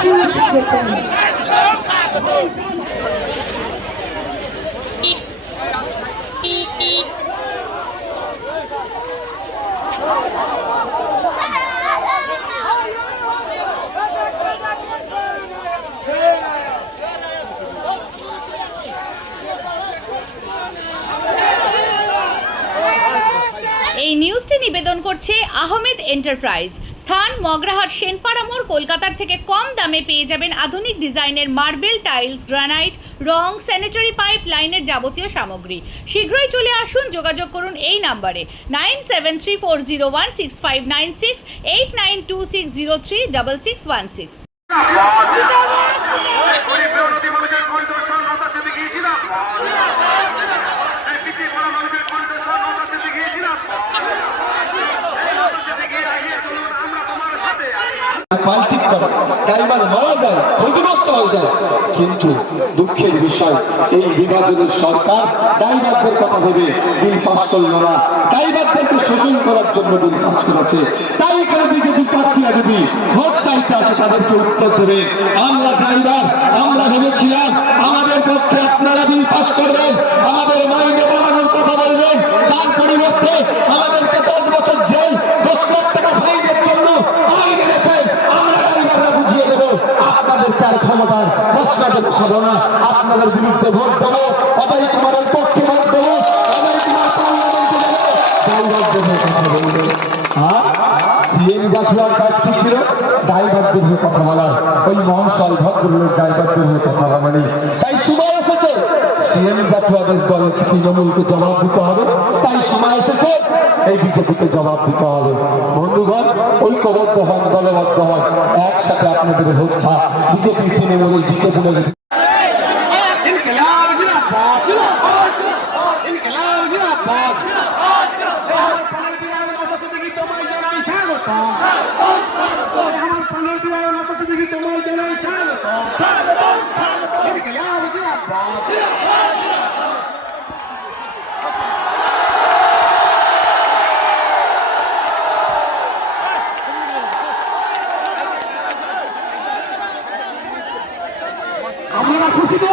এই নিউজটি নিবেদন করছে আহমেদ এন্টারপ্রাইজ। স্থান মগরাহাট সেনপাড়া মোড়। কলকাতার থেকে কম দামে পেয়ে যাবেন আধুনিক ডিজাইনের মার্বেল, টাইলস, গ্রানাইট, রং, স্যানিটারি পাইপ লাইনের যাবতীয় সামগ্রী। শীঘ্রই চলে আসুন। যোগাযোগ করুন এই নম্বরে 9734016596, 8926036616। কিন্তু দুঃখের বিষয় এই বিভাজনের সরকার ড্রাইভারদের কথা ভেবে বিল পাস করল না, ড্রাইভারদেরকে শোষণ করার জন্য বিল পাস করেছে। তাই এখানে বিজেপি প্রার্থীরা যদি ভোট চাইতে আসে তাদেরকে উত্তর দেবে, আমরা ড্রাইভার, আমরা ভেবেছিলাম আমাদের পক্ষে আপনারা বিল পাস করবেন, আমাদের মাইনে বাড়ানোর কথা বলবেন, তার পরিবর্তে আমাদেরকে 10 বছর জেল, 10 লাখ টাকা ফাইনের জন্য আইন এনেছেন। আমরা ড্রাইভাররা বুঝিয়ে দেবো আপনাদেরকে আর ক্ষমতার প্রশ্ন দেবো না, আপনাদের বিরুদ্ধে ভোট দেবো, অজয় কুমারের পক্ষে ভোট দেবো, অজয় কুমার পার্লামেন্টে দেবো, ড্রাইভারদের হয়ে কথা বলবে। আর সিএম জাতীয় কাজ ঠিক ছিল ড্রাইভারদের হয়ে কথা বলার, ওই মহাশয় ভদ্রলোক ড্রাইভারদের হয়ে কথা বলেনি। তাই সময় এসেছে সিএম জাতীয় দল তৃণমূলকে জবাব দিতে হবে, তাই সময় এসেছে এই বিজেপিকে জবাব দিতে হবে। বন্ধুগণ, ঐক্যবদ্ধ হন, দলবদ্ধ হন, একসাথে আপনাদের হত্যা বিজেপি তৃণমূলের জিতে তুলে আমরা খুশি তো।